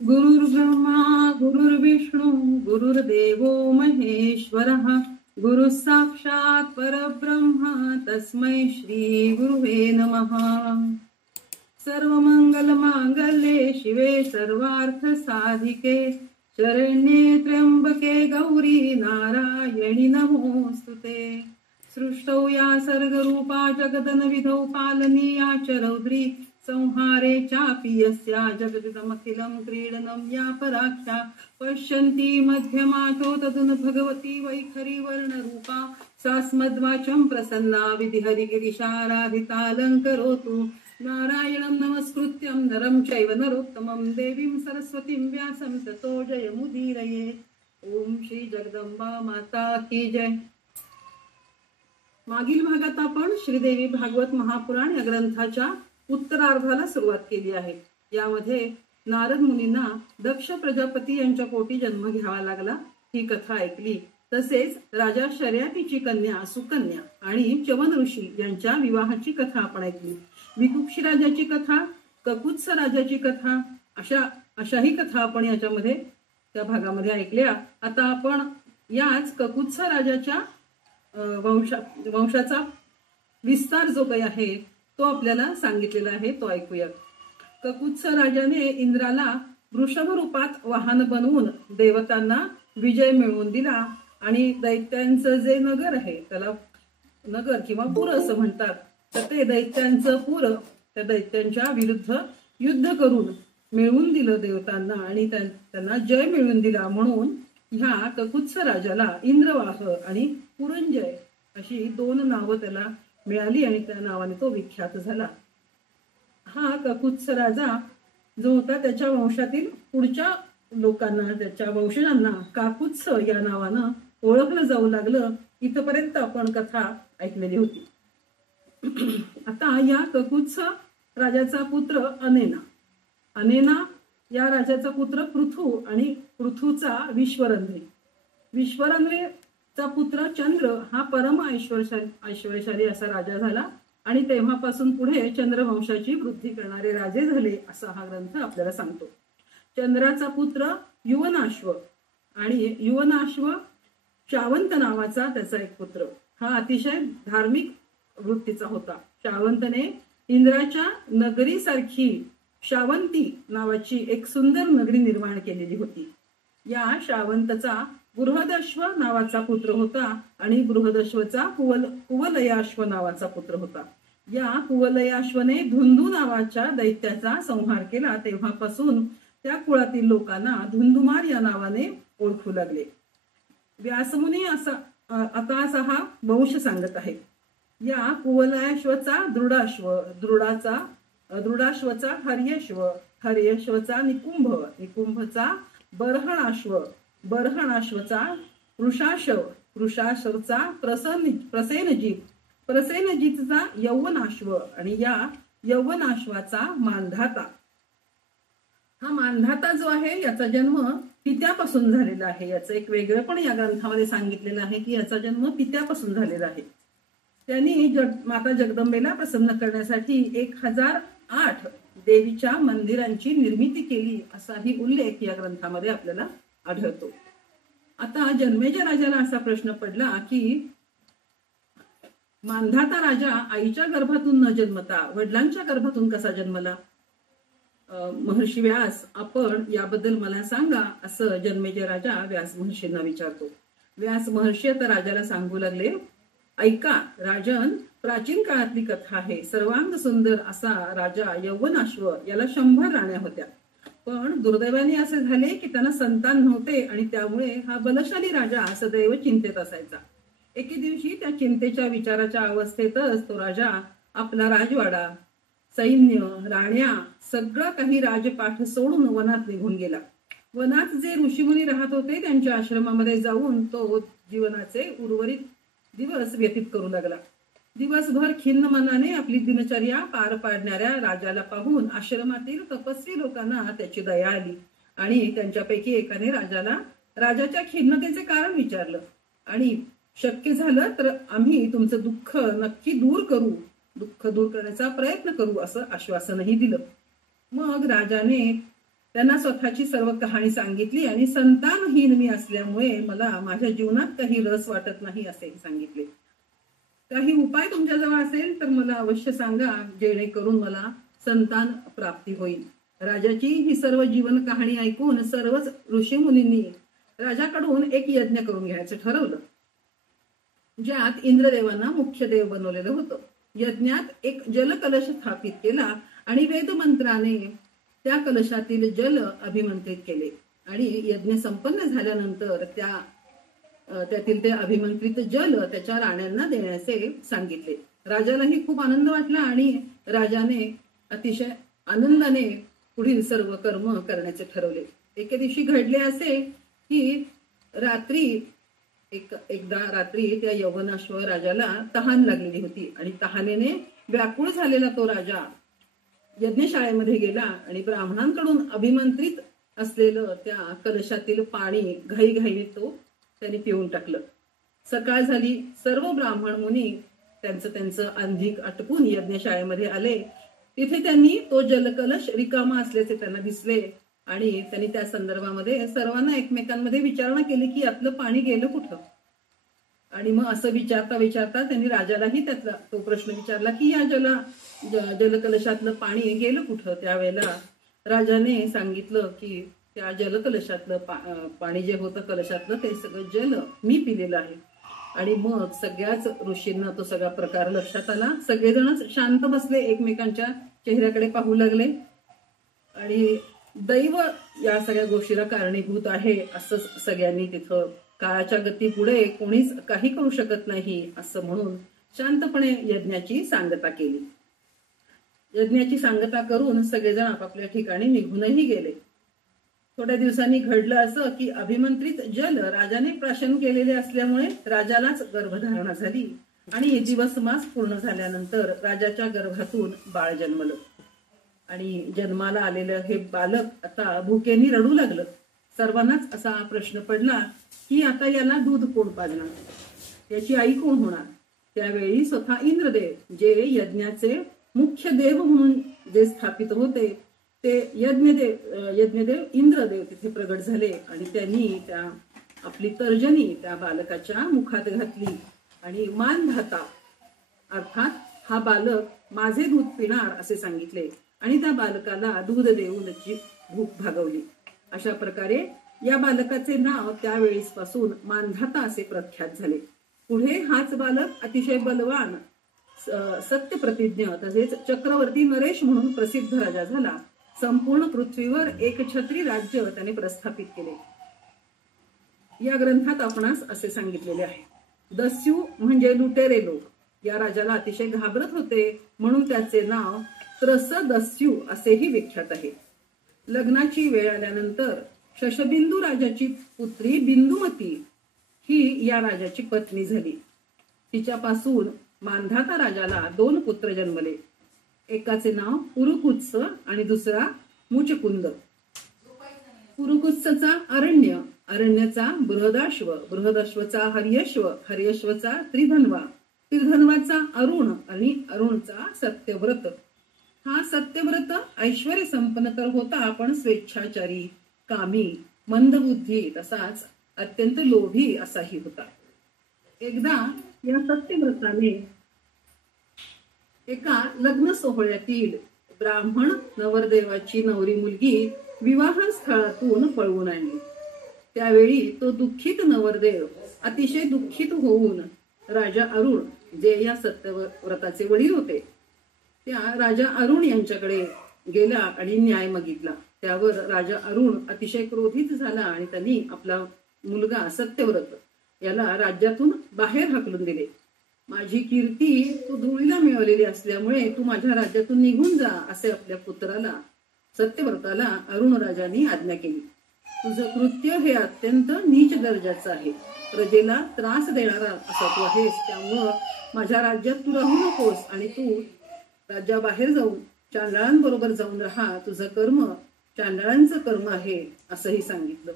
गुरुर्ब्रह्मा गुरुर्विष्णू गुरुर्देवो महेश्वरः गुरु साक्षात् परब्रह्म तस्मै श्री गुरुवे नमः। सर्वमंगल मांगल्ये शिवे सर्वार्थ साधिके शरण्ये त्र्यंबके गौरी नारायणी नमोस्तुते। सृष्टौ या सर्गरूपा जगदनविधौ पालनीया च रौद्री संहारे चापि यस्या जगदिदमखिलं क्रीडनं या पराख्या पश्यन्ति मध्यमातो तदनु भगवती वैखरी वर्णरूपा सा स्मद्वाचं प्रसन्ना विधिहरिगिरिशाराधितालङ्करोतु। नारायणं नमस्कृत्यं नरं चैव नरोत्तमं देवीं सरस्वतीं व्यासं ततो जयमुदीरये। ओम श्री जगदंबा माता की जय। मागील भागात आपण श्रीदेवी भागवत महापुराण या ग्रंथाच्या उत्तरार्धाला सुरुवात केली आहे। यामध्ये नारद मुनींना दक्ष प्रजापती यांच्या पोटी जन्म घ्यावा लागला ही कथा ऐकली। तसेच राजा शर्यातीची कन्या सुकन्या आणि च्यवन ऋषी यांच्या विवाहाची कथा आपण ऐकली। विकुक्षी राजाची कथा, ककुत्स राजाची कथा अशाही कथा आपण याच्यामध्ये त्या भागामध्ये ऐकल्या। आता आपण याच ककुत्स राजाच्या वंशाचा विस्तार जो काही आहे तो आपल्याला सांगितलेला आहे तो ऐकूया। ककुत्स राजाने इंद्राला वृषभ रूपात वाहन बनवून देवतांना विजय मिळवून दिला आणि दैत्यांचं जे नगर आहे त्याला नगर किंवा पुर असं म्हणतात, तर ते दैत्यांचं पुर त्या दैत्यांच्या विरुद्ध युद्ध करून मिळवून दिलं देवतांना आणि त्यांना जय मिळवून दिला। म्हणून ह्या ककुत्स राजाला इंद्रवाह आणि पुरंजय अशी दोन नावं त्याला मिळाली आणि त्या नावाने तो विख्यात झाला। हा ककुत्स राजा जो होता त्याच्या वंशातील पुढच्या लोकांना, त्याच्या वंशजांना काकुत्स या नावानं ओळखलं जाऊ लागलं। इथपर्यंत आपण कथा ऐकलेली होती। आता या ककुत्स राजाचा पुत्र अनेना या राजाचा पुत्र पृथू आणि पृथूचा विश्वरंध्रीचा पुत्र चंद्र हा परम ऐश्वर्यशाली असा राजा झाला आणि तेव्हापासून पुढे चंद्रवंशाची वृद्धी करणारे राजे झाले असा हा ग्रंथ आपल्याला सांगतो। चंद्राचा पुत्र युवनाश्व आणि युवनाश्व शावंत नावाचा त्याचा एक पुत्र, हा अतिशय धार्मिक वृत्तीचा होता। शावंतने इंद्राच्या नगरीसारखी शावंती नावाची एक सुंदर नगरी निर्माण केलेली होती। या शावंतचा बृहदश्व नावाचा पुत्र होता आणि बृहदश्वचा कुवलयाश्व नावाचा पुत्र होता। या कुवलयाश्वने धुंदू नावाच्या दैत्याचा संहार केला। तेव्हापासून त्या कुळातील लोकांना धुंदुमार या नावाने ओळखू लागले। व्यासमुनी आता असा हा वंश सांगत आहे। या कुवलयाश्वचा दृढाश्वचा हर्यश्वचा निकुंभचा बर्हणाश्वचा वृषाशवचा प्रसेनजितचा यौवनाश्व आणि या यौवनाश्वाचा मांधाता। हा मांधाता जो आहे याचा जन्म पित्यापासून झालेला आहे। याचं एक वेगळं पण या ग्रंथामध्ये सांगितलेलं आहे की याचा जन्म पित्यापासून झालेला आहे। त्यांनी माता जगदंबेला प्रसन्न करण्यासाठी 1008 देवीच्या मंदिरांची निर्मिती केली असाही उल्लेख या ग्रंथामध्ये आपल्याला आढळतो। आता जन्मेजय राजाला असा प्रश्न पडला की मांधाता राजा आईच्या गर्भातून न जन्मता वडिलांच्या गर्भातून कसा जन्मला? महर्षी व्यास, आपण याबद्दल मला सांगा असं जन्मेजय राजा व्यास महर्षींना विचारतो। व्यास महर्षी आता राजाला सांगू लागले, ऐका राजन, प्राचीन काळातली कथा आहे। सर्वांग सुंदर असा राजा यौवनाश्व याला 100 राण्या होत्या, पण दुर्दैवाने असे झाले की त्यांना संतान नव्हते आणि त्यामुळे हा बलशाली राजा सदैव चिंतेत असायचा। एके दिवशी त्या चिंतेच्या विचाराच्या अवस्थेतच तो राजा आपला राजवाडा, सैन्य, राण्या सगळं काही राजपाठ सोडून वनात निघून गेला। वनात जे ऋषीमुनी राहत होते त्यांच्या आश्रमामध्ये जाऊन तो जीवनाचे उर्वरित दिवस व्यतीत करू लागला। दिवसभर खिन्न मनाने आपली दिनचर्या पार पाडणाऱ्या राजाला पाहून आश्रमातील तपस्वी लोकांना त्याची दया आली आणि त्यांच्यापैकी एकाने राजाच्या खिन्नतेचे कारण विचारलं आणि शक्य झालं तर आम्ही तुमचं दुःख नक्की दूर करण्याचा प्रयत्न करू असं आश्वासनही दिलं। मग राजाने त्यांना स्वतःची सर्व कहाणी सांगितली आणि संतानहीन मी असल्यामुळे मला माझ्या जीवनात काही रस वाटत नाही असेही सांगितले. काही उपाय तुमच्याजवळ असेल तर मला अवश्य सांगा, जेणेकरून मला संतान प्राप्ती होईल. राजाची ही सर्व जीवन कहाणी ऐकून सर्वच ऋषी मुनींनी राजाकडून एक यज्ञ करून घ्यायचं ठरवलं, ज्यात इंद्रदेवांना मुख्य देव बनवलेलं होतं. यज्ञात एक जलकलश स्थापित केला आणि वेदमंत्राने त्या कलशातील जल अभिमंत्रित केले आणि यज्ञ संपन्न झाल्यानंतर त्यातील ते अभिमंत्रित जल त्याच्या राण्यांना देण्याचे सांगितले. राजालाही खूप आनंद वाटला आणि राजाने अतिशय आनंदाने पुढील सर्व कर्म करण्याचे ठरवले. एके दिवशी घडले असे की एकदा रात्री त्या यवनाश्व राजाला तहान लागलेली होती आणि तहानेने व्याकुळ झालेला तो राजा यज्ञशाळेमध्ये गेला आणि ब्राह्मणांकडून अभिमंत्रित असलेलं त्या कलशातील पाणी घाईघाईने त्यांनी पिऊन टाकलं. सकाळ झाली. सर्व ब्राह्मण मुनी त्यांचं अंधिक आटपून यज्ञशाळेमध्ये आले. तिथे त्यांनी तो जलकलश रिकामा असल्याचे त्यांना दिसले आणि त्यांनी त्या संदर्भामध्ये सर्वांना एकमेकांमध्ये विचारणा केली की यातलं पाणी गेलं कुठं. आणि मग असं विचारता विचारता त्यांनी राजालाही त्यातला तो प्रश्न विचारला की या जलकलशातलं पाणी गेलं कुठं. त्यावेळेला राजाने सांगितलं की त्या जलकलशातलं पाणी जे होतं कलशातलं ते सगळं जल मी पिलेलं आहे. आणि मग सगळ्याच ऋषींना तो सगळा प्रकार लक्षात आला. सगळेजणच शांत बसले, एकमेकांच्या चेहऱ्याकडे पाहू लागले आणि दैव या सगळ्या गोष्टीला कारणीभूत आहे असं सगळ्यांनी तिथं काळाच्या गती पुढे कोणीच काही करू शकत नाही असं म्हणून शांतपणे यज्ञाची सांगता केली. यज्ञाची सांगता करून सगळेजण आपापल्या ठिकाणी निघूनही गेले. थोड्या दिवसांनी घडलं असं की अभिमंत्रित जल राजाने प्राशन केलेले असल्यामुळे राजालाच गर्भधारणा झाली आणि दिवस मास पूर्ण झाल्यानंतर राजाच्या गर्भातून बाळ जन्मलं. आणि जन्माला आलेलं हे बालक आता भुकेनी रडू लागलं. सर्वांनाच असा प्रश्न पडला की आता याला दूध कोण पाजणार, याची आई कोण होणार. त्यावेळी स्वतः इंद्रदेव जे यज्ञाचे मुख्य देव म्हणून जे स्थापित होते ते यज्ञदेव इंद्रदेव तिथे प्रगट झाले आणि त्यांनी आपली तर्जनी त्या बालकाच्या मुखात घातली आणि मानधाता अर्थात हा बालक माझे दूध पिणार असे सांगितले आणि त्या बालकाला दूध देऊन त्याची भूक भागवली. अशा प्रकारे या बालकाचे नाव त्यावेळेस पासून मानधाता असे प्रख्यात झाले. पुढे हाच बालक अतिशय बलवान, सत्यप्रतिज्ञ तसेच चक्रवर्ती नरेश म्हणून प्रसिद्ध राजा झाला. संपूर्ण पृथ्वीवर एकछत्री राज्य त्याने प्रस्थापित केले. या ग्रंथात आपणास असे सांगितलेले आहे. दस्यू म्हणजे लुटेरे लोक या राजाला अतिशय घाबरत होते म्हणून त्याचे नाव त्रसदस्यू असेही विख्यात आहे. लग्नाची वेळ आल्यानंतर शशबिंदू राजाची पुत्री बिंदुमती ही या राजाची पत्नी झाली. तिच्यापासून मानधाता राजाला 2 पुत्र जन्मले. एकाचे नाव पुरुकुत्स आणि दुसरा मुचकुंद. पुरुकुत्सचा अरण्य, अरण्याचा बृहदाश्व, बृहदाश्वचा हर्यश्व, हर्यश्वचा त्रिधन्वा, त्रिधन्वाचा अरुण आणि अरुणचा सत्यव्रत. हा सत्यव्रत ऐश्वर्य संपन्न तर होता पण स्वेच्छाचारी, कामी, मंदबुद्धी तसाच अत्यंत लोभी असाही होता. एकदा या सत्यव्रताने एका लग्न सोहळ्यातील ब्राह्मण नवरदेवाची नवरी मुलगी विवाह स्थळातून पळवून आणली. त्यावेळी तो दुःखित नवरदेव अतिशय दुःखित होऊन राजा अरुण जे या सत्यव्रताचे वडील होते त्या राजा अरुण यांच्याकडे गेला आणि न्याय मागितला. त्यावर राजा अरुण अतिशय क्रोधित झाला आणि त्यांनी आपला मुलगा सत्यव्रत याला राज्यातून बाहेर हाकलून दिले. माझी कीर्ती तू धुळीला मिळवलेली असल्यामुळे तू माझ्या राज्यातून निघून जा असे आपल्या पुत्राला सत्यव्रताला अरुण राजांनी आज्ञा केली. तुझं कृत्य हे अत्यंत नीच दर्जाचं आहे. प्रजेला त्रास देणारा असा तू आहेस. त्यामुळं माझ्या राज्यात तू राहू नकोस आणि तू राज्याबाहेर जाऊन चांडाळांबरोबर जाऊन राहा. तुझं कर्म चांडाळांचं कर्म आहे असंही सांगितलं.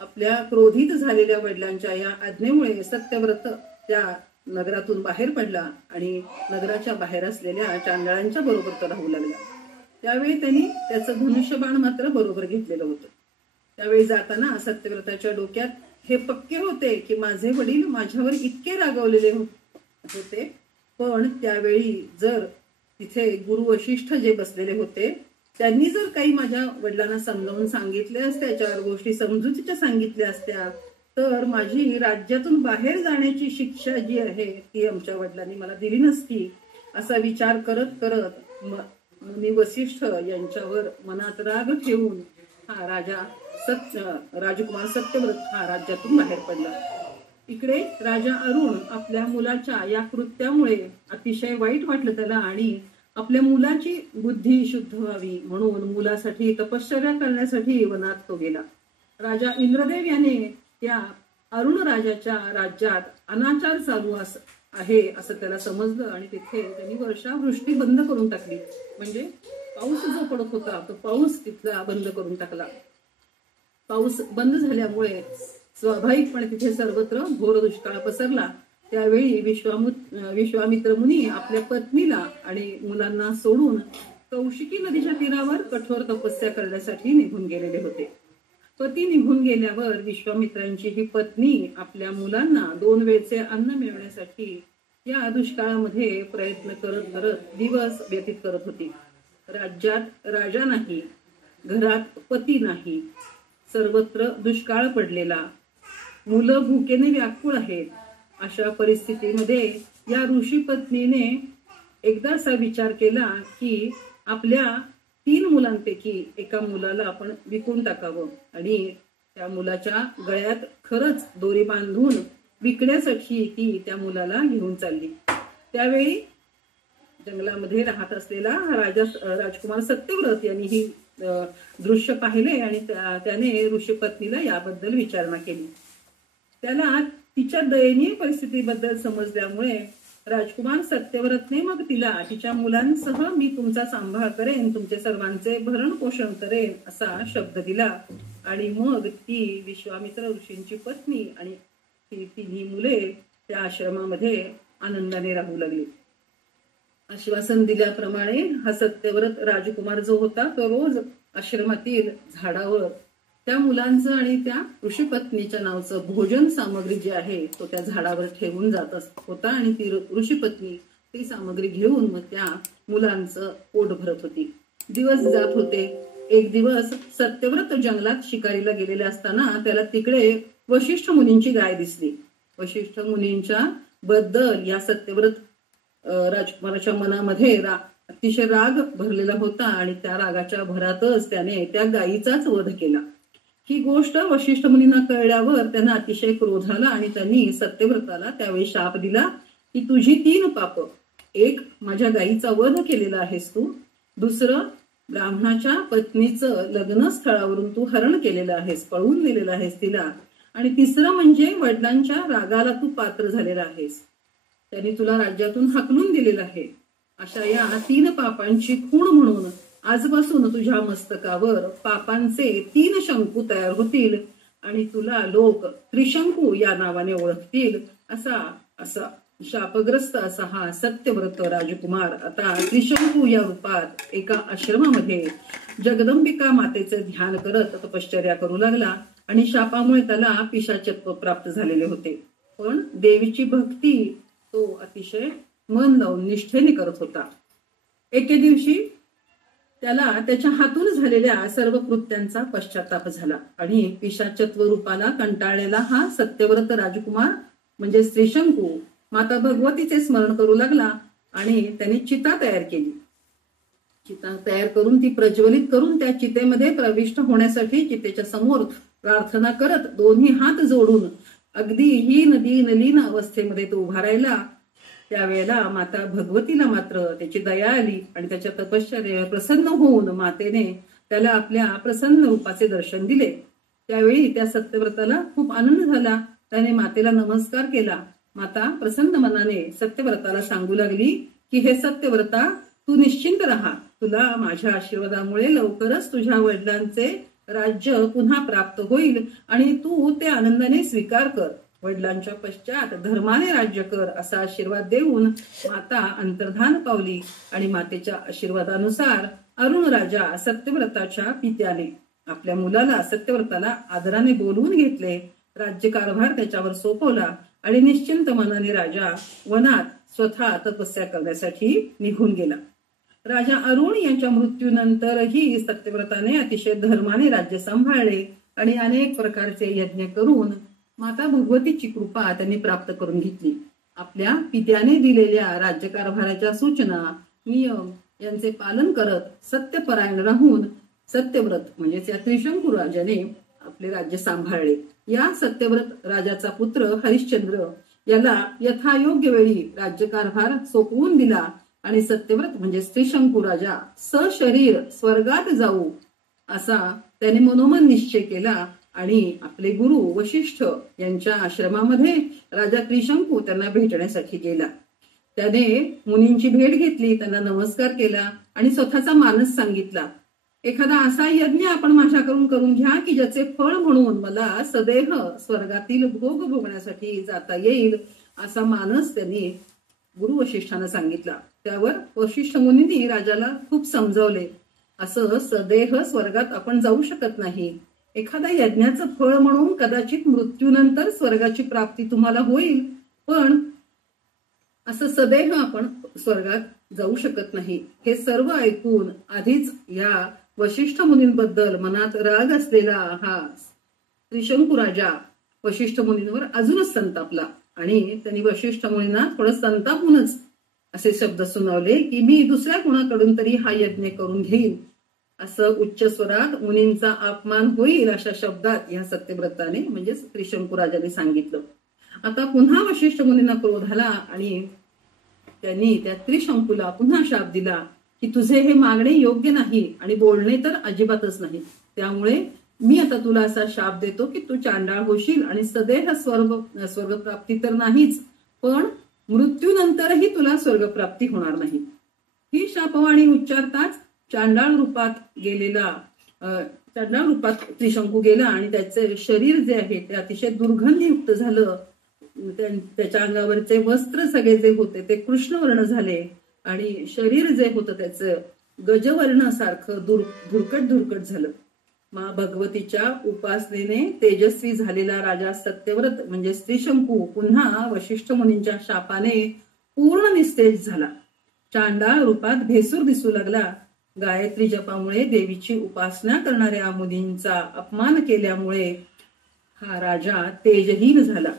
आपल्या क्रोधित झालेल्या वडिलांच्या या आज्ञेमुळे सत्यव्रत त्या नगरातून बाहेर पडला आणि नगराच्या बाहेर असलेल्या चांडाळांच्या बरोबर तो राहू लागला. त्यावेळी त्यांनी त्याचं धनुष्यबाण मात्र बरोबर घेतलेलं होतं. त्यावेळी जाताना सत्यव्रताच्या डोक्यात हे पक्के होते की माझे वडील माझ्यावर इतके रागावलेले होते, पण त्यावेळी जर तिथे गुरु वशिष्ठ जे बसलेले होते त्यांनी जर काही माझ्या वडिलांना समजावून सांगितले असते, चार गोष्टी समजुतीच्या सांगितल्या असत्या, तर माझी राज्यातून बाहेर जाण्याची शिक्षा जी आहे ती आमच्या वडिलांनी मला दिली नसती. असा विचार करत करत मुनी वसिष्ठ यांच्यावर मनात राग ठेवून हा राजकुमार सत्यव्रत हा राज्यातून बाहेर पडला. इकडे राजा अरुण आपल्या मुलाच्या या कृत्यामुळे अतिशय वाईट वाटलं त्याला आणि आपल्या मुलाची बुद्धी शुद्ध व्हावी म्हणून मुलासाठी तपश्चर्या करण्यासाठी वनात तो गेला. राजा इंद्रदेव याने त्या अरुण राजाच्या राज्यात अनाचार चालू आहे असं त्याला समजलं आणि तिथे त्यांनी वर्षावृष्टी बंद करून टाकली. म्हणजे पाऊस जो पडत होता तो पाऊस तिथला बंद करून टाकला. पाऊस बंद झाल्यामुळे स्वाभाविकपणे तिथे सर्वत्र घोर दुष्काळ पसरला. त्यावेळी विश्वामित्र मुनी आपल्या पत्नीला आणि मुलांना सोडून कौशिकी नदीच्या तीरावर कठोर तपस्या करण्यासाठी निघून गेलेले होते. पती निघून गेल्यावर विश्वामित्रांची ही पत्नी आपल्या मुलांना 2 वेळचे अन्न मिळवण्यासाठी या दुष्काळामध्ये प्रयत्न करत करत दिवस व्यतीत करत होती. राज्यात राजा नाही, घरात पती नाही, सर्वत्र दुष्काळ पडलेला, मुलं भुकेने व्याकुळ आहेत. अशा परिस्थितीमध्ये या ऋषी पत्नीने एकदाचा विचार केला की आपल्या 3 मुलांपैकी एका मुलाला आपण विकून टाकावं आणि त्या मुलाच्या गळ्यात खरंच दोरी बांधून विकण्यासाठी ती त्या मुलाला घेऊन चालली. त्यावेळी जंगलामध्ये राहत असलेला राजकुमार सत्यव्रत यांनी ही दृश्य पाहिले आणि त्याने ऋषी पत्नीला याबद्दल विचारणा केली. त्याला तिच्या दयनीय परिस्थितीबद्दल समजल्यामुळे राजकुमार सत्यव्रतने मग तिला तिच्या मुलांसह मी तुमचा सांभाळ करेन, तुमचे सर्वांचे भरण पोषण करेन असा शब्द दिला आणि मग ती विश्वामित्र ऋषींची पत्नी आणि ती 3 मुले त्या आश्रमामध्ये आनंदाने राहू लागली. आश्वासन दिल्याप्रमाणे हा सत्यव्रत राजकुमार जो होता तो रोज आश्रमातील झाडावर त्या मुलांचं आणि त्या ऋषीपत्नीच्या नावचं भोजन सामग्री जी आहे तो त्या झाडावर ठेवून जात होता आणि ती ऋषीपत्नी ती सामग्री घेऊन मग त्या मुलांचं पोट भरत होती. दिवस जात होते. एक दिवस सत्यव्रत जंगलात शिकारीला गेलेले असताना त्याला तिकडे वशिष्ठ मुनींची गाय दिसली. वशिष्ठ मुनींच्या बद्दल या सत्यव्रत राजकुमाराच्या मनामध्ये अतिशय राग भरलेला होता आणि त्या रागाच्या भरातच त्याने त्या गायीचाच वध केला. ही गोष्ट वशिष्ठ मुनींना कळल्यावर त्यांना अतिशय क्रोध आला आणि त्यांनी सत्यव्रताला त्यावेळी शाप दिला की तुझी 3 पाप, एक माझ्या गायीचा वध केलेला आहेस तू, दुसरं ब्राह्मणाच्या पत्नीचं लग्न स्थळावरून तू हरण केलेलं आहेस, पळवून नेलेलं आहेस तिला, आणि तिसरं म्हणजे वडिलांच्या रागाला तू पात्र झालेला आहेस, त्यांनी तुला राज्यातून हाकलून दिलेलं आहे. अशा या 3 पापांची खूण म्हणून आजपासून तुझ्या मस्तकावर पापांचे 3 शंकू तयार होतील आणि तुला लोक त्रिशंकू या नावाने ओळखतील. असा शापग्रस्त असा हा सत्यव्रत राजकुमार आता त्रिशंकू या रूपात एका आश्रमामध्ये जगदंबिका मातेचे ध्यान करत तपश्चर्या करू लागला आणि शापामुळे त्याला पिशाचत्व प्राप्त झालेले होते. पण देवीची भक्ती तो अतिशय मन लावून निष्ठेने करत होता. एके दिवशी त्याला त्याच्या हातून झालेल्या सर्व कृत्यांचा पश्चाताप झाला आणि पिशाचत्व रूपाला कंटाळलेला हा सत्यव्रत राजकुमार म्हणजे त्रिशंकू माता भगवतीचे स्मरण करू लागला आणि त्याने चिता तयार केली. चिता तयार करून ती प्रज्वलित करून त्या चितेमध्ये प्रविष्ट होण्यासाठी चितेच्या समोर प्रार्थना करत 2 हात जोडून अगदी ही नदी नलीन अवस्थेमध्ये तो उभा राहिला. त्यावेळेला माता भगवतीला मात्र त्याची दया आली आणि त्याच्या तपश्चर्येवर प्रसन्न होऊन मातेने त्याला आपल्या प्रसन्न रूपाचे दर्शन दिले. त्यावेळी त्या सत्यव्रताला खूप आनंद झाला. त्याने मातेला नमस्कार केला. माता प्रसन्न मनाने सत्यव्रताला सांगू लागली की हे सत्यव्रता, तू निश्चिंत राहा, तुला माझ्या आशीर्वादामुळे लवकरच तुझ्या वडिलांचे राज्य पुन्हा प्राप्त होईल आणि तू ते आनंदाने स्वीकार कर. वडिलांच्या पश्चात धर्माने राज्य कर असा आशीर्वाद देऊन माता अंतर्धान पावली आणि मातेच्या आशीर्वादानुसार अरुण राजा सत्यव्रताच्या पित्याने आपल्या मुलाला सत्यव्रताला आदराने बोलवून घेतले. राज्यकारभार त्याच्यावर सोपवला आणि निश्चिंत मनाने राजा वनात स्वतः तपस्या करण्यासाठी निघून गेला. राजा अरुण यांच्या मृत्यूनंतरही सत्यव्रताने अतिशय धर्माने राज्य सांभाळले आणि अनेक प्रकारचे यज्ञ करून माता भगवतीची कृपा त्यांनी प्राप्त करून घेतली. आपल्या पित्याने दिलेल्या राज्यकारभाराच्या सूचना नियम यांचे पालन करत सत्यपरायण राहून सत्यव्रत म्हणजेच या त्रिशंकू राजाने आपले राज्य सांभाळले. या सत्यव्रत राजाचा पुत्र हरिश्चंद्र याला यथायोग्य वेळी राज्यकारभार सोपवून दिला आणि सत्यव्रत म्हणजे त्रिशंकू राजा सशरीर स्वर्गात जाऊ असा त्याने मनोमन निश्चय केला आणि आपले गुरु वशिष्ठ यांच्या आश्रमामध्ये राजा त्रिशंकू त्यांना भेटण्यासाठी गेला. त्याने मुनींची भेट घेतली, त्यांना नमस्कार केला आणि स्वतःचा मानस सांगितला. एखादा असा यज्ञ आपण माझ्याकडून करून घ्या की ज्याचे फळ म्हणून मला सदैव स्वर्गातील भोग भोगण्यासाठी जाता येईल असा मानस त्यांनी गुरु वशिष्ठांना सांगितला. त्यावर वशिष्ठ मुनींनी राजाला खूप समजावले. असं सदैव स्वर्गात आपण जाऊ शकत नाही. एखाद्या यज्ञाचं फळ म्हणून कदाचित मृत्यूनंतर स्वर्गाची प्राप्ती तुम्हाला होईल, पण असं सदैव आपण स्वर्गात जाऊ शकत नाही. हे सर्व ऐकून आधीच या वशिष्ठ मुनींबद्दल मनात राग असलेला हा त्रिशंकू राजा वशिष्ठ मुनींवर अजूनच संतापला आणि त्यांनी वशिष्ठ मुनींना थोडं संतापूनच असे शब्द सुनावले की मी दुसऱ्या कुणाकडून तरी हा यज्ञ करून घेईन. असं उच्च स्वरात मुनींचा अपमान होईल अशा शब्दात या सत्यव्रताने म्हणजेच त्रिशंकू राजाने सांगितलं. आता पुन्हा वशिष्ठ मुनींना क्रोध आला आणि त्यांनी त्या त्रिशंकूला पुन्हा शाप दिला की तुझे हे मागणे योग्य नाही आणि बोलणे तर अजिबातच नाही. त्यामुळे मी आता तुला असा शाप देतो की तू चांडाळ होशील आणि सदैव स्वर्गप्राप्ती तर नाहीच, पण मृत्यूनंतरही तुला स्वर्गप्राप्ती होणार नाही. ही शापवाणी उच्चारताच चांडाळ रूपात त्रिशंकू गेला आणि त्याचे शरीर जे आहे ते अतिशय दुर्गंधीयुक्त झालं. त्याच्या अंगावरचे वस्त्र सगळे जे होते ते कृष्णवर्ण झाले आणि शरीर जे होतं त्याचं गजवर्ण सारखं धुरकट झालं. मा भगवतीच्या उपासनेने तेजस्वी झालेला राजा सत्यव्रत म्हणजे त्रिशंकू पुन्हा वशिष्ठ मुनींच्या शापाने पूर्ण निस्तेज झाला. चांडाळ रूपात भेसूर दिसू लागला. गायत्री जपामुळे देवीची उपासना करणाऱ्या मुनींचा अपमान केल्यामुळे हा राजा तेजहीन झाला.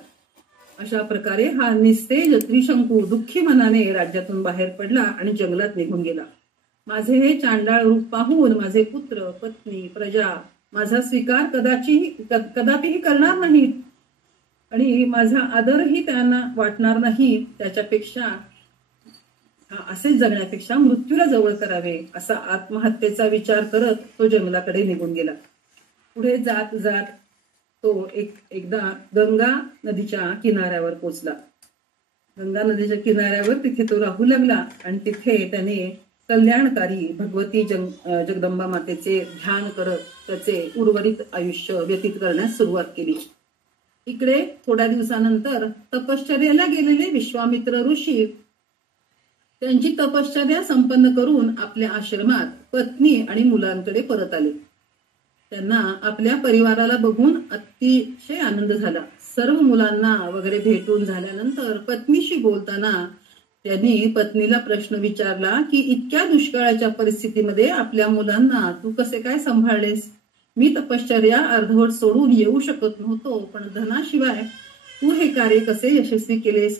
अशा प्रकारे हा निस्तेज त्रिशंकू दुःखी मनाने राज्यातून बाहेर पडला आणि जंगलात निघून गेला. माझे हे चांडाळ रूप पाहून माझे पुत्र पत्नी प्रजा माझा स्वीकार कदापिही करणार नाहीत आणि माझा आदरही त्यांना वाटणार नाही. त्याच्यापेक्षा असेच जगण्यापेक्षा मृत्यूला जवळ करावे असा आत्महत्येचा विचार करत तो जंगलाकडे निघून गेला. पुढे जात जात तो एकदा गंगा नदीच्या किनाऱ्यावर पोचला. गंगा नदीच्या किनाऱ्यावर तिथे तो राहू लागला आणि तिथे त्याने कल्याणकारी भगवती जगदंबा मातेचे ध्यान करत त्याचे उर्वरित आयुष्य व्यतीत करण्यास सुरुवात केली. इकडे थोड्या दिवसानंतर तपश्चर्याला गेलेले विश्वामित्र ऋषी त्यांची तपश्चर्या संपन्न करून आपल्या आश्रमात पत्नी आणि मुलांकडे परत आले. त्यांना आपल्या परिवाराला बघून अतिशय आनंद झाला. सर्व मुलांना वगैरे भेटून झाल्यानंतर पत्नीशी बोलताना त्यांनी पत्नीला प्रश्न विचारला की इतक्या दुष्काळाच्या परिस्थितीमध्ये आपल्या मुलांना तू कसे काय सांभाळलेस? मी तपश्चर्या अर्धवट सोडून येऊ शकत नव्हतो, पण धनाशिवाय तू हे कार्य कसे यशस्वी केलेस?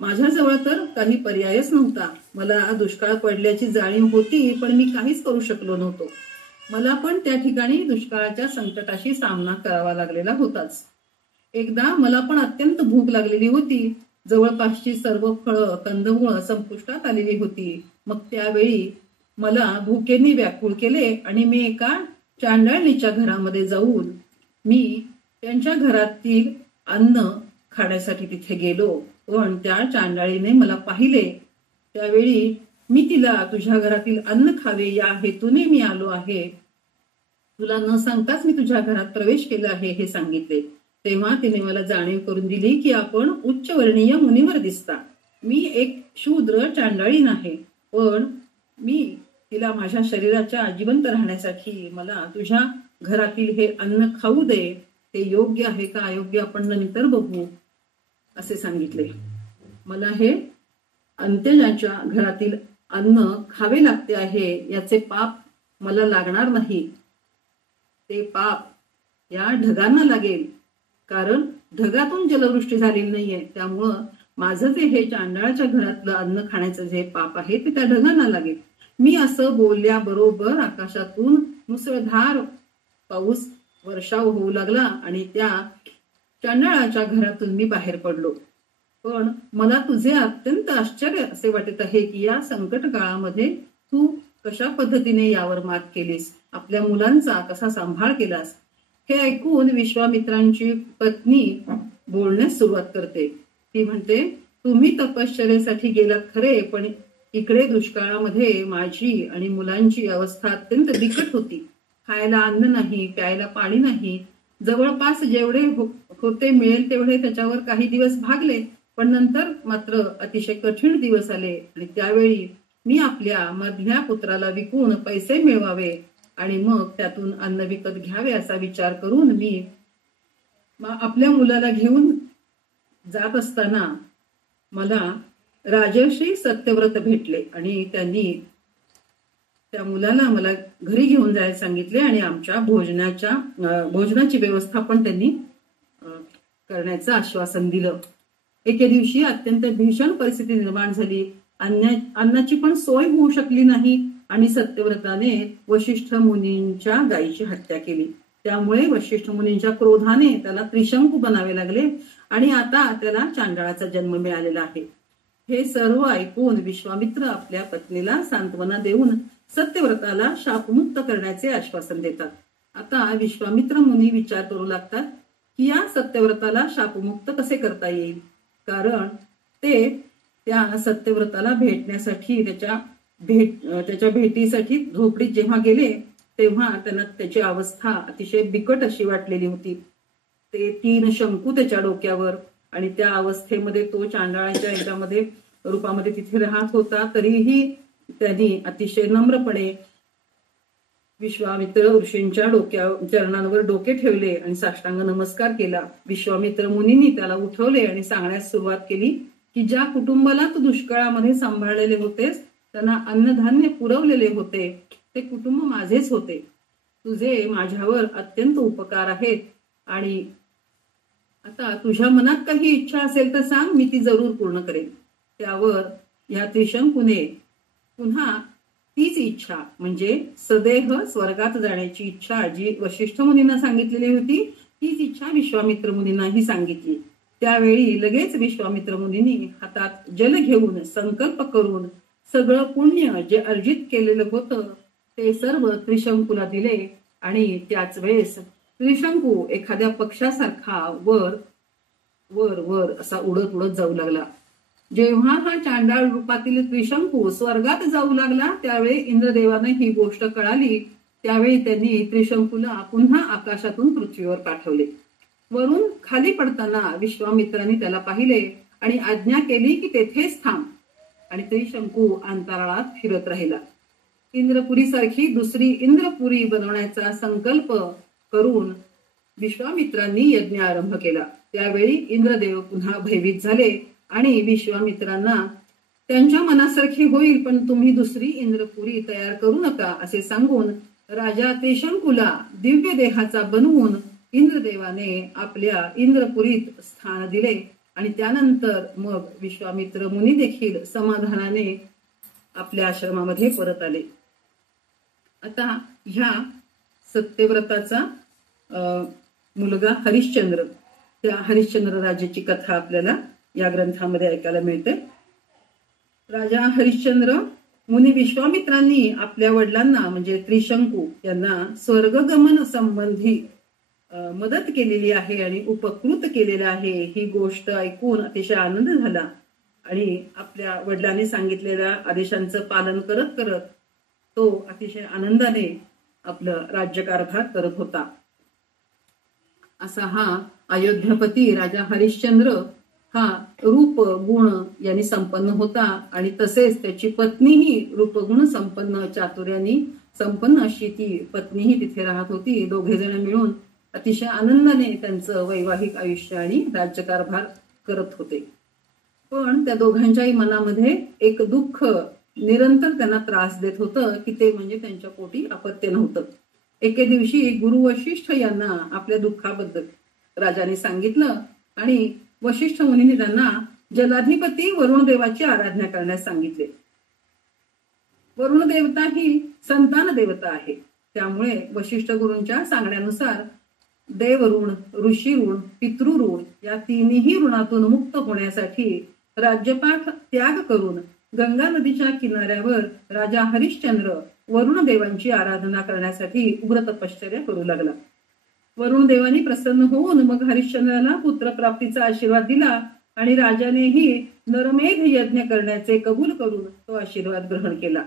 माझ्याजवळ तर काही पर्यायच नव्हता. मला दुष्काळ पडल्याची जाणीव होती, पण मी काहीच करू शकलो नव्हतो. मला पण त्या ठिकाणी दुष्काळाच्या संकटाशी सामना करावा लागलेला होताच. एकदा मला पण अत्यंत भूक लागलेली होती. जवळपासची सर्व फळं कंदमुळं संपुष्टात आलेली होती. मग त्यावेळी मला भुकेने व्याकुळ केले आणि मी एका चांडाळणीच्या घरामध्ये जाऊन मी त्यांच्या घरातील अन्न खाण्यासाठी तिथे गेलो. पण त्या चांडाळीने मला पाहिले. त्यावेळी मी तिला तुझ्या घरातील अन्न खावे या हेतूने मी आलो आहे, तुला न सांगताच मी तुझ्या घरात प्रवेश केला आहे हे सांगितले. तेव्हा तिने मला जाणीव करून दिली की आपण उच्चवर्णीय मुनीवर दिसता. मी एक शूद्र चांडाळीन आहे, पण मी तिला माझ्या शरीराच्या जिवंत राहण्यासाठी मला तुझ्या घरातील हे अन्न खाऊ दे, ते योग्य आहे का अयोग्य आपण नंतर बघू असे सांगितले. मला हे अंत्यजाच्या घरातील अन्न खावे लागते आहे, याचे पाप मला लागणार नाही. ते पाप या ढगांना लागेल, कारण ढगातून जलवृष्टी झालेली नाहीये. त्यामुळं माझं जे हे चांडाळाच्या घरातलं अन्न खाण्याचं जे पाप आहे ते त्या ढगांना लागेल. मी असं बोलल्याबरोबर आकाशातून मुसळधार पाऊस वर्षाव होऊ लागला आणि त्या चांडाळाच्या घरातून मी बाहेर पडलो. पण मला तुझे अत्यंत आश्चर्य असे वाटत आहे की या संकट काळामध्ये तू कशा पद्धतीने यावर मात केलीस, आपल्या मुलांचा कसा सांभाळ केलास. हे ऐकून विश्वामित्रांची पत्नी बोलण्यास सुरुवात करते. ती म्हणते, तुम्ही तपश्चर्येसाठी गेलात खरे, पण इकडे दुष्काळामध्ये माझी आणि मुलांची अवस्था अत्यंत बिकट होती. खायला अन्न नाही, प्यायला पाणी नाही. जवळपास जेवढे होते मिळेल तेवढे त्याच्यावर काही दिवस भागले, पण नंतर मात्र अतिशय कठीण दिवस आले आणि त्यावेळी मी आपल्या मधल्या पुत्राला विकून पैसे मिळवावे आणि मग त्यातून अन्न विकत घ्यावे असा विचार करून मी आपल्या मुलाला घेऊन जात असताना मला राजर्षी सत्यव्रत भेटले आणि त्यांनी त्या मुलाला मला घरी घेऊन जायला सांगितले आणि आमच्या भोजनाची व्यवस्था पण त्यांनी करण्याचं आश्वासन दिलं. एके दिवशी अत्यंत भीषण परिस्थिती निर्माण झाली. अन्नाची पण सोय होऊ शकली नाही आणि सत्यव्रताने वशिष्ठ मुनींच्या गायीची हत्या केली. त्यामुळे वशिष्ठ मुनींच्या क्रोधाने त्याला त्रिशंकू बनावे लागले आणि आता त्याला चांडाळाचा जन्म मिळालेला आहे. हे सर्व ऐकून विश्वामित्र आपल्या पत्नीला सांत्वना देऊन सत्यव्रताला शापमुक्त करण्याचे आश्वासन देतात. आता विश्वामित्र मुनी विचार करू लागतात की या सत्यव्रताला शापमुक्त कसे करता येईल, कारण ते त्या सत्यव्रताला भेटण्यासाठी त्याच्या भेटीसाठी झोपडीत जेव्हा गेले तेव्हा त्यांना त्याची अवस्था अतिशय बिकट अशी वाटलेली होती. ते 3 शंकू त्याच्या डोक्यावर आणि त्या अवस्थेमध्ये तो चांडाळाच्या याच्यामध्ये रूपामध्ये तिथे राहत होता. तरीही त्यांनी अतिशय नम्रपणे विश्वामित्र ऋषींच्या चरणांवर डोके ठेवले आणि साष्टांग नमस्कार केला. विश्वामित्र मुनींनी त्याला उठवले आणि सांगण्यास सुरुवात केली की ज्या कुटुंबाला तू दुष्काळामध्ये सांभाळलेले होतेस, त्यांना अन्नधान्य पुरवलेले होते, ते कुटुंब माझेच होते. तुझे माझ्यावर अत्यंत उपकार आहेत आणि आता तुझ्या मनात काही इच्छा असेल तर सांग, मी ती जरूर पूर्ण करेन. त्यावर या त्रिशंकूने पुन्हा तीच इच्छा म्हणजे सदेह स्वर्गात जाण्याची इच्छा जी वशिष्ठ मुनींना सांगितलेली होती तीच इच्छा विश्वामित्र मुनींनाही सांगितली. त्यावेळी लगेच विश्वामित्र मुनींनी हातात जल घेऊन संकल्प करून सगळं पुण्य जे अर्जित केलेलं होतं ते सर्व त्रिशंकूला दिले आणि त्याच वेळेस त्रिशंकू एखाद्या पक्षासारखा वर वर वर असा उडत उडत जाऊ लागला. जेव्हा हा चांडाळ रूपातील त्रिशंकू स्वर्गात जाऊ लागला त्यावेळी इंद्रदेवाने ही गोष्ट कळाली. त्यावेळी त्यांनी त्रिशंकूला पुन्हा आकाशातून पृथ्वीवर पाठवले. वरून खाली पडताना विश्वामित्रांनी त्याला पाहिले आणि आज्ञा केली की तेथेच थांब आणि त्रिशंकू अंतराळात फिरत राहिला. इंद्रपुरी सारखी दुसरी इंद्रपुरी बनवण्याचा संकल्प करून विश्वामित्रांनी यज्ञ आरंभ केला. त्यावेळी इंद्रदेव पुन्हा भयभीत झाले आणि विश्वामित्रांना त्यांच्या मनासारखे होईल पण तुम्ही दुसरी इंद्रपुरी तयार करू नका असे सांगून राजा त्रिशंकूला दिव्य देहाचा बनवून इंद्रदेवाने आपल्या इंद्रपुरीत स्थान दिले आणि त्यानंतर मग विश्वामित्र मुनी देखील समाधानाने आपल्या आश्रमामध्ये परत आले. आता ह्या सत्यव्रताचा मुलगा हरिश्चंद्र, त्या हरिश्चंद्र राजाची कथा आपल्याला या ग्रंथामध्ये ऐकायला मिळते. राजा हरिश्चंद्र मुनी विश्वामित्रांनी आपल्या वडिलांना म्हणजे त्रिशंकू यांना स्वर्गगमन संबंधी मदत केलेली आहे आणि उपकृत केलेला आहे ही गोष्ट ऐकून अतिशय आनंद झाला आणि आपल्या वडिलांनी सांगितलेल्या आदेशांचं पालन करत करत तो अतिशय आनंदाने आपलं राज्यकारभार करत होता. असा हा अयोध्यापती राजा हरिश्चंद्र हा रूप गुण यांनी संपन्न होता आणि तसेच त्याची पत्नीही रूपगुण संपन्न चातुर्यानी संपन्न अशी ती पत्नीही तिथे राहत होती. दोघे जण मिळून अतिशय आनंदाने त्यांचं वैवाहिक आयुष्य आणि राज्यकारभार करत होते. पण त्या दोघांच्याही मनामध्ये एक दुःख निरंतर त्यांना त्रास देत होतं की ते म्हणजे त्यांच्या पोटी अपत्य नव्हतं. एके दिवशी गुरु वशिष्ठ यांना आपल्या दुःखाबद्दल राजाने सांगितलं आणि वशिष्ठ मुनींनी त्यांना जलाधिपती वरुण देवाची आराधना करण्यास सांगितले. वरुण देवता ही संतान देवता आहे. त्यामुळे वशिष्ठ गुरूंच्या सांगण्यानुसार देवऋण, ऋषी ऋण, पितृऋण या तिन्ही ऋणातून मुक्त होण्यासाठी राज्यपाठ त्याग करून गंगा नदीच्या किनाऱ्यावर राजा हरिश्चंद्र वरुण देवांची आराधना करण्यासाठी उग्र तपश्चर्या करू लागला. वरुण देवानी प्रसन्न होऊन मग हरिश्चंद्राला पुत्रप्राप्तीचा आशीर्वाद दिला आणि राजानेही नरमेध यज्ञ करण्याचे कबूल करून तो आशीर्वाद ग्रहण केला.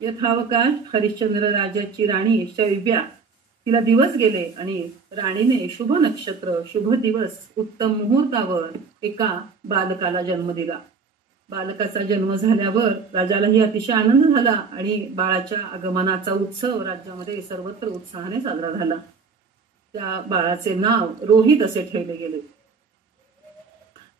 यथावकाश हरिश्चंद्र राजाची राणी शैव्या तिला दिवस गेले आणि राणीने शुभ नक्षत्र, शुभ दिवस, उत्तम मुहूर्तावर एका बालकाला जन्म दिला. बालकाचा जन्म झाल्यावर राजालाही अतिशय आनंद झाला आणि बाळाच्या आगमनाचा उत्सव राज्यामध्ये सर्वत्र उत्साहाने साजरा झाला. त्या बाळाचे नाव रोहित असे ठेवले गेले.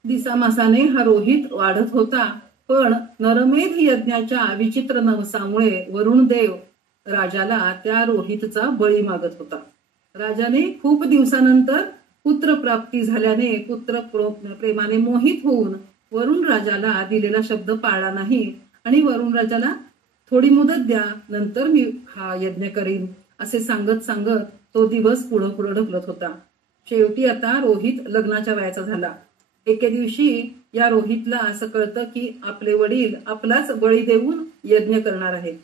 दिसामासाने हा रोहित वाढत होता. पण नरमेध यज्ञाच्या विचित्र नवसामुळे वरुण देव राजाला त्या रोहितचा बळी मागत होता. राजाने खूप दिवसानंतर पुत्रप्राप्ती झाल्याने पुत्र प्रेमाने मोहित होऊन वरुण राजाला दिलेला शब्द पाळला नाही आणि वरुण राजाला थोडी मुदत द्या, नंतर मी हा यज्ञ करीन असे सांगत सांगत तो दिवस पुढं पुढं ढकलत होता. शेवटी आता रोहित लग्नाच्या वयाचा झाला. एके दिवशी या रोहितला असं कळतं की आपले वडील आपलाच बळी देऊन यज्ञ करणार आहेत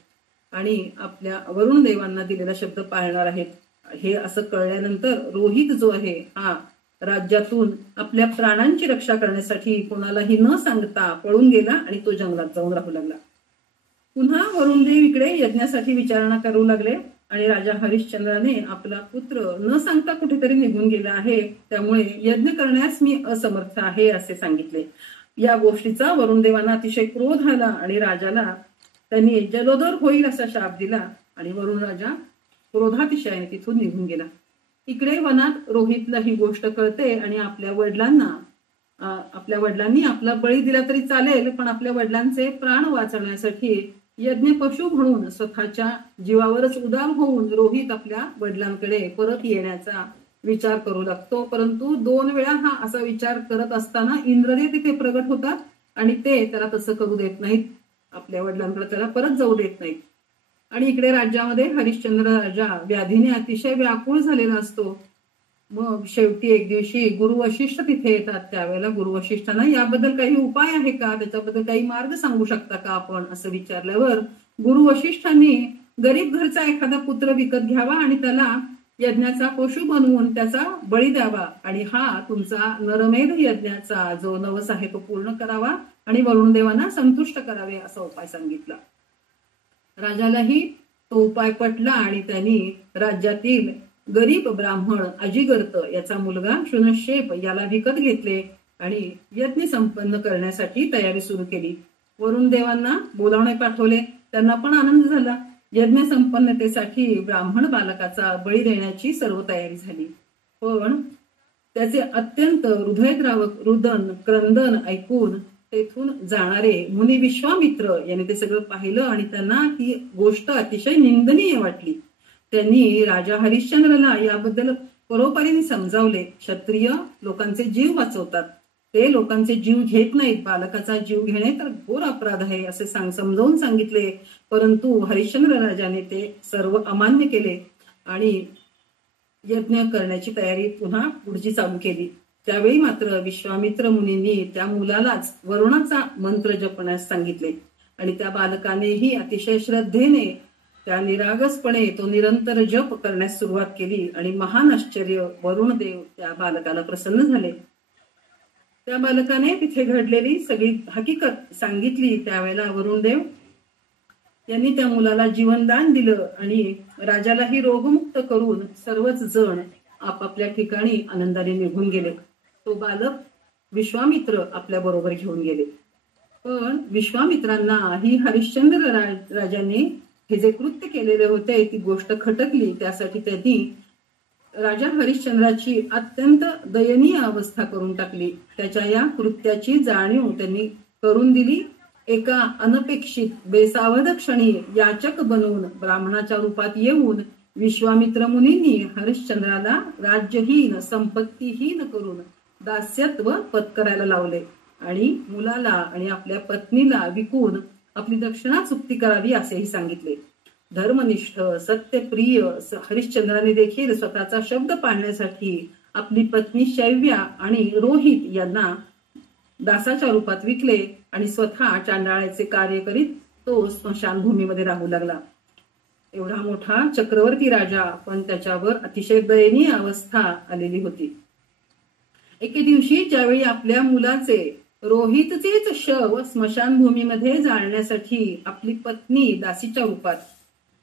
आणि आपल्या वरुण देवांना दिलेला शब्द पाळणार आहेत. हे असं कळल्यानंतर रोहित जो आहे हा राज्यातून आपल्या प्राणांची रक्षा करण्यासाठी कोणालाही न सांगता पळून गेला आणि तो जंगलात जाऊन राहू लागला. पुन्हा वरुणदेव इकडे यज्ञासाठी विचारणा करू लागले आणि राजा हरिश्चंद्राने आपला पुत्र न सांगता कुठेतरी निघून गेला आहे, त्यामुळे यज्ञ करण्यास मी असमर्थ आहे असे सांगितले. या गोष्टीचा वरुणदेवांना अतिशय क्रोध आला आणि राजाला त्यांनी जलोदर होईल असा शाप दिला आणि वरुण राजा क्रोधातिशयाने तिथून निघून गेला. इकडे वनात रोहितला ही गोष्ट कळते आणि आपल्या वडिलांनी आपला बळी दिला तरी चालेल, पण आपल्या वडिलांचे प्राण वाचवण्यासाठी यज्ञ पशु म्हणून स्वतःच्या जीवावरच उदार होऊन रोहित आपल्या वडिलांकडे परत येण्याचा विचार करू लागतो. परंतु 2 वेळा हा असा विचार करत असताना इंद्रदेव तिथे प्रगट होतात आणि ते त्याला तसं करू देत नाहीत, आपल्या वडिलांकडे त्याला परत जाऊ देत नाहीत. आणि इकडे राज्यामध्ये हरिश्चंद्र राजा व्याधीने अतिशय व्याकुळ झालेला असतो. मग शेवटी एक दिवशी गुरु वशिष्ठ तिथे येतात. त्यावेळेला गुरु वशिष्ठांना याबद्दल काही उपाय आहे का, त्याच्याबद्दल काही मार्ग सांगू शकता का आपण असं विचारल्यावर गुरु वशिष्ठांनी गरीब घरचा एखादा पुत्र विकत घ्यावा आणि त्याला यज्ञाचा पशु बनवून त्याचा बळी द्यावा आणि हा तुमचा नरमेध यज्ञाचा जो नवस आहे तो पूर्ण करावा आणि वरुणदेवांना संतुष्ट करावे असा उपाय सांगितला. राजालाही तो उपाय पटला आणि त्यांनी राज्यातील गरीब ब्राह्मण अजिगर्त याचा मुलगा शुनशेप याला विकत घेतले आणि यज्ञ संपन्न करण्यासाठी तयारी सुरू केली. वरुण देवांना बोलावणे पाठवले. त्यांना पण आनंद झाला. यज्ञ संपन्नतेसाठी ब्राह्मण बालकाचा बळी देण्याची सर्व तयारी झाली. पण त्याचे अत्यंत हृदयद्रावक रुदन क्रंदन ऐकून तेथून जाणारे मुनी विश्वामित्र यांनी ते सगळं पाहिलं आणि त्यांना ती गोष्ट अतिशय निंदनीय वाटली. त्यांनी राजा हरिश्चंद्राला याबद्दल परोपरीने समजावले. क्षत्रिय लोकांचे जीव वाचवतात, ते लोकांचे जीव घेत नाहीत, बालकाचा जीव घेणे तर घोर अपराध आहे असे समजावून सांगितले. परंतु हरिश्चंद्र राजाने ते सर्व अमान्य केले आणि यज्ञ करण्याची तयारी पुन्हा पुढची चालू केली. त्यावेळी मात्र विश्वामित्र मुनींनी त्या मुलालाच वरुणाचा मंत्र जपण्यास सांगितले आणि त्या बालकानेही अतिशय श्रद्धेने त्या निरागसपणे तो निरंतर जप करण्यास सुरुवात केली आणि महान आश्चर्य वरुण देव त्या बालकाला प्रसन्न झाले. त्या बालकाने तिथे घडलेली सगळी हकीकत सांगितली. त्यावेळेला वरुण देव यांनी त्या मुलाला जीवनदान दिलं आणि राजालाही रोगमुक्त करून सर्वच जण आपापल्या ठिकाणी आनंदाने निघून गेले. तो बालक विश्वामित्र आपल्या बरोबर घेऊन गेले. पण विश्वामित्रांना ही हरिश्चंद्र राजाने हे जे कृत्य केलेले होते ती गोष्ट खटकली. त्यासाठी त्यांनी राजा हरिश्चंद्राची अत्यंत दयनीय अवस्था करून टाकली. त्याच्या या कृत्याची जाणीव त्यांनी करून दिली. एका अनपेक्षित बेसावध क्षणी याचक बनवून ब्राह्मणाच्या रूपात येऊन विश्वामित्र मुनींनी हरिश्चंद्राला राज्यहीन संपत्तीहीन करून दास्यत्व पत्करायला लावले आणि मुलाला आणि आपल्या पत्नीला विकून आपली दक्षिणा चुकती करावी असेही सांगितले. धर्मनिष्ठ सत्यप्रिय हरिश्चंद्राने देखील स्वतःचा शब्द पाळण्यासाठी आपली पत्नी शैव्या आणि रोहित यांना दासाच्या रूपात विकले आणि स्वतः चांडाळाचे कार्य करीत तो स्मशानभूमीमध्ये राहू लागला. एवढा मोठा चक्रवर्ती राजा, पण त्याच्यावर अतिशय दयनीय अवस्था आलेली होती. एके दिवशी ज्यावेळी आपल्या मुलाचे रोहितचेच शव स्मशानभूमीमध्ये जाळण्यासाठी आपली पत्नी दासीच्या रूपात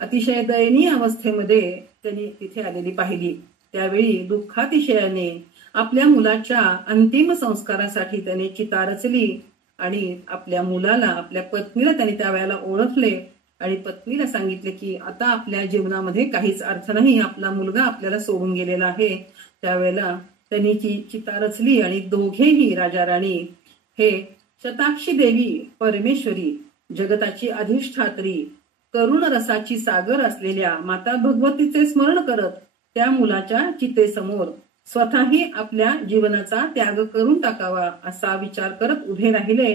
अतिशय दयनीय अवस्थेमध्ये त्यांनी तिथे आलेली पाहिली, त्यावेळी दुःखातिशयाने आपल्या मुलाच्या अंतिम संस्कारासाठी त्याने चिता रचली आणि आपल्या मुलाला, आपल्या पत्नीला त्याने त्यावेळेला ओळखले आणि पत्नीला सांगितले की आता आपल्या जीवनामध्ये काहीच अर्थ नाही, आपला मुलगा आपल्याला सोडून गेलेला आहे. त्यावेळेला त्यांनी ती चिता रचली आणि दोघेही राजा राणी हे शताक्षी देवी परमेश्वरी, जगताची अधिष्ठात्री, करुण रसाची सागर असलेल्या माता भगवतीचे स्मरण करत त्या मुलाच्या चितेसमोर स्वतःही आपल्या जीवनाचा त्याग करून टाकावा असा विचार करत उभे राहिले.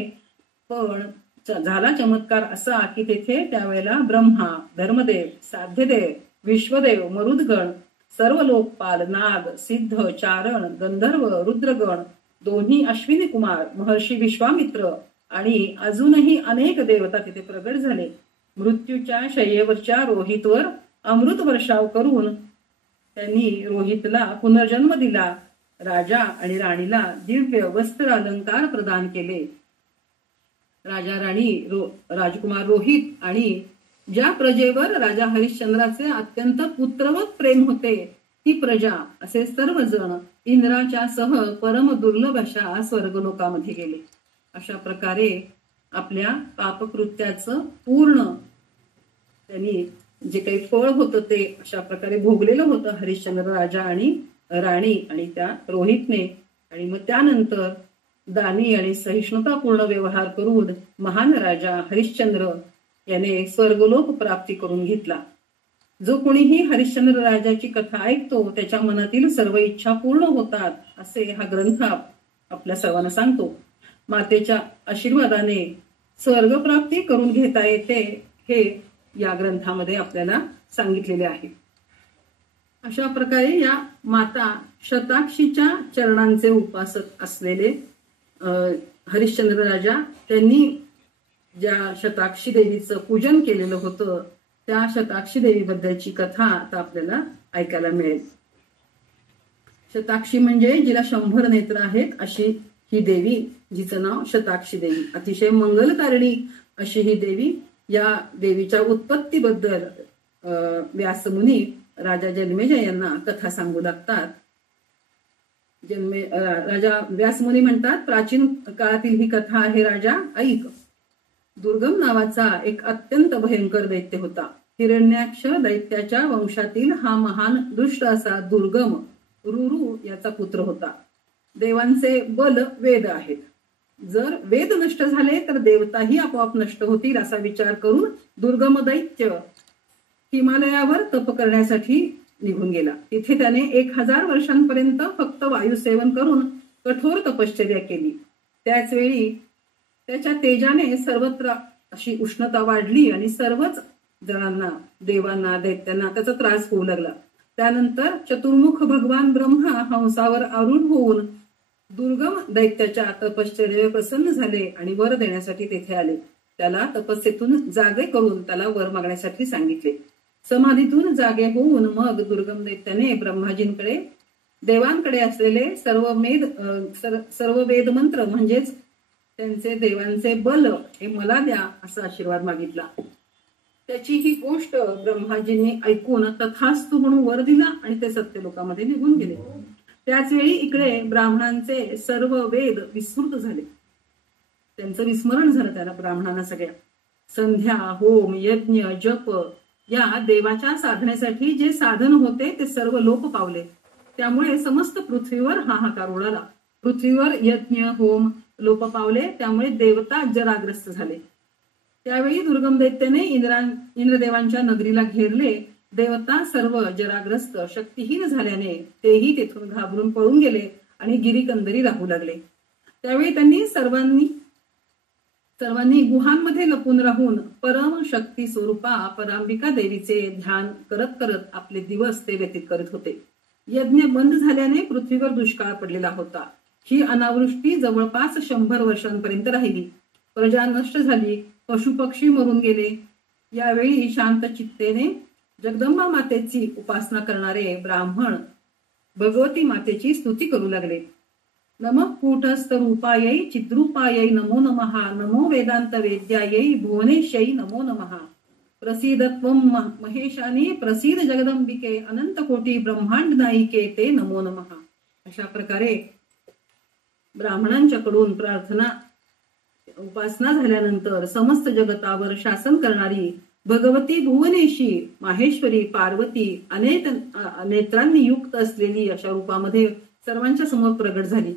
पण झाला चमत्कार असा की तेथे त्यावेळेला ब्रह्मा, धर्मदेव, साध्यदेव, विश्वदेव, मरुदगण, सर्व लोकपाल, नाग, सिद्ध, चारण, गंधर्व, रुद्रगण, दोन्ही अश्विनी कुमार, महर्षी विश्वामित्र आणि अजूनही अनेक देवता तिथे प्रगट झाले. मृत्यूच्या शय्येवरच्या रोहितवर अमृत वर्षाव करून त्यांनी रोहितला पुनर्जन्म दिला. राजा आणि राणीला दिव्य वस्त्र अलंकार प्रदान केले. राजा राणी राजकुमार रोहित आणि ज्या प्रजेवर राजा हरिश्चंद्राचे अत्यंत पुत्रवत प्रेम होते ती प्रजा असे सर्वजण इंद्राच्या सह परम दुर्लभ अशा स्वर्गलोकामध्ये गेले. अशा प्रकारे आपल्या पापकृत्याचं पूर्ण त्यांनी जे काही फळ होतं ते अशा प्रकारे भोगलेलं होतं हरिश्चंद्र राजा आणि राणी आणि त्या रोहितने. आणि मग त्यानंतर दानी आणि सहिष्णुतापूर्ण व्यवहार करून महान राजा हरिश्चंद्र याने स्वर्गलोक प्राप्ती करून घेतला. जो कोणीही हरिश्चंद्र राजाची कथा ऐकतो त्याच्या मनातील सर्व इच्छा पूर्ण होतात असे हा ग्रंथ आपल्या सर्वांना सांगतो. मातेच्या आशीर्वादाने स्वर्गप्राप्ती करून घेता येते हे या ग्रंथामध्ये आपल्याला सांगितलेले आहे. अशा प्रकारे या माता शताक्षीच्या चरणांचे उपासक असलेले हरिश्चंद्र राजा त्यांनी ज्या शताक्षी देवीचं पूजन केलेलं होतं त्या शताक्षी देवीबद्दलची कथा आता आपल्याला ऐकायला मिळेल. शताक्षी म्हणजे जिला 100 नेत्र आहेत अशी ही देवी, जिचं नाव शताक्षी देवी. अतिशय मंगलकारणी अशी ही देवी. या देवीच्या उत्पत्तीबद्दल व्यासमुनी राजा जन्मेजय यांना कथा सांगू लागतात. राजा व्यासमुनी म्हणतात, प्राचीन काळातील ही कथा आहे राजा, ऐक. दुर्गम नावाचा एक अत्यंत भयंकर दैत्य होता. हिरण्याक्ष दैत्याच्या वंशातील हा महान दुष्ट असा दुर्गम रुरु याचा पुत्र होता. देवांचे बल वेद आहेत. जर वेद नष्ट झाले तर देवताही आपोआप नष्ट होतील असा विचार करून दुर्गम दैत्य हिमालयावर तप करण्यासाठी निघून गेला. तिथे त्याने 1000 वर्षांपर्यंत फक्त वायुसेवन करून कठोर तपश्चर्या केली. त्याच वेळी त्याच्या तेजाने सर्वत्र अशी उष्णता वाढली आणि सर्वच जणांना, देवांना, दैत्यांना त्याचा त्रास होऊ लागला. त्यानंतर चतुर्मुख भगवान ब्रह्मा हंसावर आरूढ होऊन दुर्गम दैत्याच्या तपश्चर्येवर प्रसन्न झाले आणि वर देण्यासाठी तेथे आले. त्याला तपस्येतून जागे करून त्याला वर मागण्यासाठी सांगितले. समाधीतून जागे होऊन मग दुर्गम दैत्याने ब्रह्माजींकडे देवांकडे असलेले सर्व वेद मंत्र म्हणजेच त्यांचे देवांचे बल हे मला द्या असा आशीर्वाद मागितला. त्याची ही गोष्ट ब्रह्माजींनी ऐकून तथास्तु म्हणून वर दिला आणि ते सत्यलोकामध्ये निघून गेले. त्याच वेळी इकडे ब्राह्मणांचे सर्व वेद विस्मृत झाले. त्यांचं विस्मरण झालं त्याला, ब्राह्मणांना सगळ्या. संध्या, होम, यज्ञ, जप या देवाच्या साधनेसाठी जे साधन होते ते सर्व लोप पावले. त्यामुळे समस्त पृथ्वीवर हाहाकार उडाला. पृथ्वीवर यज्ञ, होम लोप पावले. त्यामुळे देवता जराग्रस्त झाले. त्यावेळी दुर्गम दैत्याने इंद्रदेवांच्या नगरीला घेरले. देवता सर्व जराग्रस्त शक्तिहीन झाल्याने तेही तेथून घाबरून पळून गेले आणि गिरीकंदरी राहू लागले. त्यावेळी त्यांनी सर्वांनी गुहांमध्ये लपून राहून परम शक्ती स्वरूपा परांबिका देवीचे ध्यान करत करत आपले दिवस ते व्यतीत करत होते. यज्ञ बंद झाल्याने पृथ्वीवर दुष्काळ पडलेला होता. ही अनावृष्टी जवळपास 100 वर्षांपर्यंत राहिली. प्रजा नष्ट झाली, पशुपक्षी मरून गेले. यावेळी शांत चित्तेने जगदंबा मातेची उपासना करणारे ब्राह्मण भगवती मातेची स्तुती करू लागले. नमः कूटस्थ रूपायै चिद्रूपायै नमो नमः. नमो वेदांत वेद्यायै भुवनेश्यै नमो नमः. प्रसीदत्वं महेशानी प्रसीद जगदंबिके अनंत कोटी ब्रह्मांड नायिके ते नमो नमः. अशा प्रकारे ब्राह्मणांच्याकडून प्रार्थना उपासना झाल्यानंतर समस्त जगतावर शासन करणारी भगवती भुवनेशी माहेश्वरी पार्वती अनेक नेत्रांनी युक्त असलेली अशा रूपामध्ये सर्वांच्या समोर प्रगट झाली.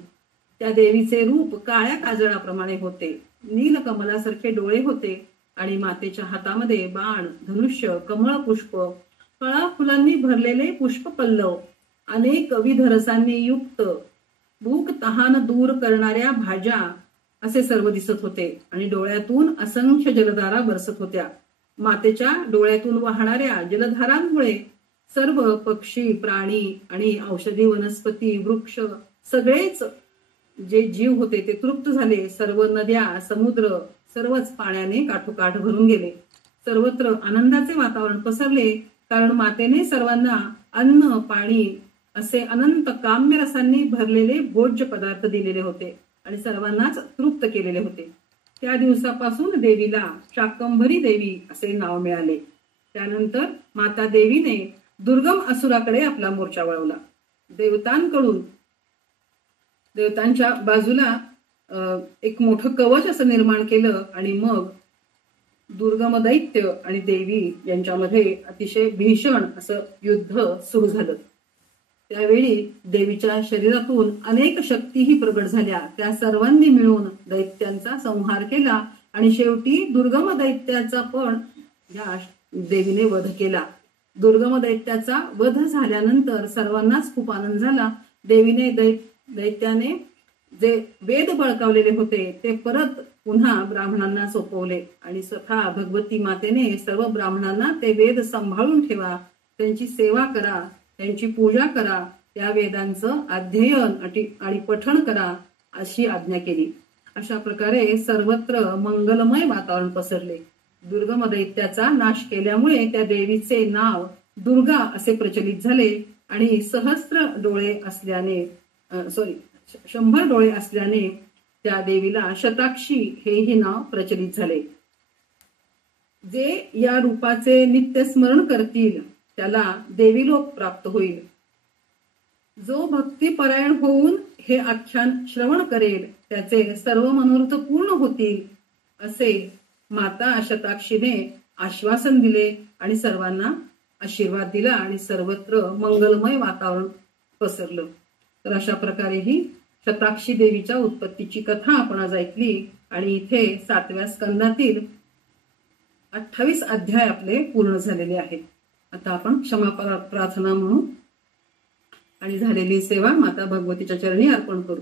त्या देवीचे रूप काळ्या काजळाप्रमाणे होते. नीलकमलासारखे डोळे होते आणि मातेच्या हातामध्ये बाण, धनुष्य, कमळ पुष्प, फळा फुलांनी भरलेले पुष्प पल्लव, अनेक विविध रसांनी युक्त भूक तहान दूर करणाऱ्या भाज्या असे सर्व दिसत होते आणि डोळ्यातून असंख्य जलधारा बरसत होत्या. मातेच्या डोळ्यातून वाहणाऱ्या जलधारांमुळे सर्व पक्षी, प्राणी आणि औषधी वनस्पती, वृक्ष सगळेच जे जीव होते ते तृप्त झाले. सर्व नद्या, समुद्र सर्वच पाण्याने काठोकाठ भरून गेले. सर्वत्र आनंदाचे वातावरण पसरले, कारण मातेने सर्वांना अन्न, पाणी असे अनंत काम्य रसांनी भरलेले भोज्य पदार्थ दिलेले होते आणि सर्वांनाच तृप्त केलेले होते. त्या दिवसापासून देवीला शाकंभरी देवी असे नाव मिळाले. त्यानंतर माता देवीने दुर्गम असुराकडे आपला मोर्चा वळवला. देवतांच्या बाजूला एक मोठं कवच असं निर्माण केलं आणि मग दुर्गम दैत्य आणि देवी यांच्यामध्ये अतिशय भीषण असं युद्ध सुरू झालं. त्यावेळी देवीच्या शरीरातून अनेक शक्तीही प्रगट झाल्या. त्या सर्वांनी मिळून दैत्यांचा संहार केला आणि शेवटी दुर्गम दैत्याचा पण या देवीने वध केला. दुर्गम दैत्याचा वध झाल्यानंतर सर्वांनाच खूप आनंद झाला. देवीने दैत्याने जे वेद बळकावलेले होते ते परत पुन्हा ब्राह्मणांना सोपवले आणि स्वतः भगवती मातेने सर्व ब्राह्मणांना ते वेद सांभाळून ठेवा, त्यांची सेवा करा, त्यांची पूजा करा, त्या वेदांचं अध्ययन आणि पठण करा अशी आज्ञा केली. अशा प्रकारे सर्वत्र मंगलमय वातावरण पसरले. दुर्गम दैत्याचा नाश केल्यामुळे त्या देवीचे नाव दुर्गा असे प्रचलित झाले आणि 100 डोळे असल्याने त्या देवीला शताक्षी हेही नाव प्रचलित झाले. जे या रूपाचे नित्य स्मरण करतील त्याला देवीलोक प्राप्त होईल. जो भक्तिपरायण होऊन हे आख्यान श्रवण करेल त्याचे सर्व मनोरथ पूर्ण होतील असे माता शताक्षीने आश्वासन दिले आणि सर्वांना आशीर्वाद दिला आणि सर्वत्र मंगलमय वातावरण पसरलं. तर अशा प्रकारे ही शताक्षी देवीच्या उत्पत्तीची कथा आपण आज ऐकली आणि इथे 7व्या स्कंदातील 28 अध्याय आपले पूर्ण झालेले आहेत. आता आपण क्षमा प्रार्थना म्हणू आणि झालेली सेवा माता भगवतीच्या चरणी अर्पण करू.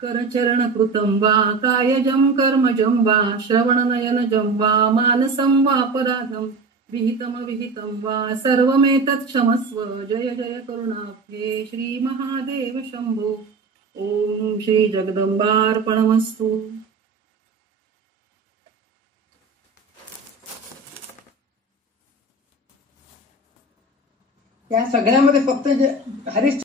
करचरण कृतं वा कायजं कर्मजं वा श्रवणनयनजं वा मानसं वापराधं विहितं वा सर्वमेतत् क्षमस्व. जय जय करुणाब्धे श्री महादेव शंभो. ओम श्री जगदंबार्पणमस्तु. या सगळ्यामध्ये फक्त जे हरीश